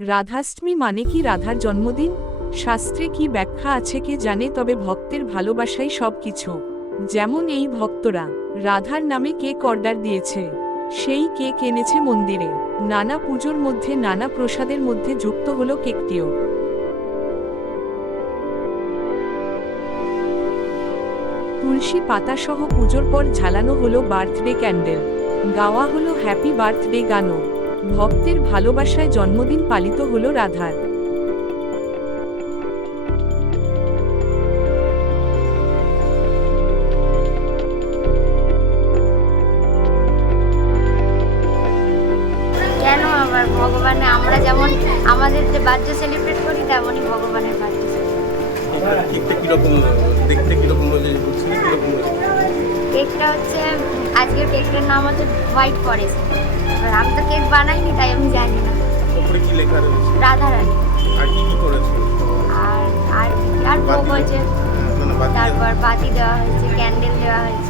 রাধাষ্টমী মানে কি রাধার জন্মদিন? শাস্ত্রে কি ব্যাখ্যা আছে কে জানে, তবে ভক্তের ভালোবাসাই সবকিছু। যেমন এই ভক্তরা রাধার নামে কেক অর্ডার দিয়েছে, সেই কেক এনেছে মন্দিরে। নানা পুজোর মধ্যে নানা প্রসাদের মধ্যে যুক্ত হলো কেকটিও। তুলসী পাতাসহ পুজোর পর ঝালানো হলো বার্থডে ক্যান্ডেল, গাওয়া হলো হ্যাপি বার্থডে গানও। ভক্তের ভালোবাসায় জন্মদিন পালিত হলো রাধার। কেন আবার ভগবানে আমরা যেমন আমাদের যে বার্থডে সেলিব্রেট করি তেমনই ভগবানের বার্থডে। কেকটা কিরকম দেখতে, কিরকম হয়েছে, কিরকম হয়েছে? কেকটা হচ্ছে আজকের কেকটার নাম হচ্ছে হোয়াইট ফরেস্ট। এবার আমি তো কেক বানাইনি তাই আমি জানি না। উপরে কি লেখা রয়েছে? রাধারানী। আর কি কি করেছে? আর আর ভোগ হয়েছে, মানে বাতি তারপর বাতি দেওয়া হয়েছে, ক্যান্ডেল দেওয়া হয়েছে।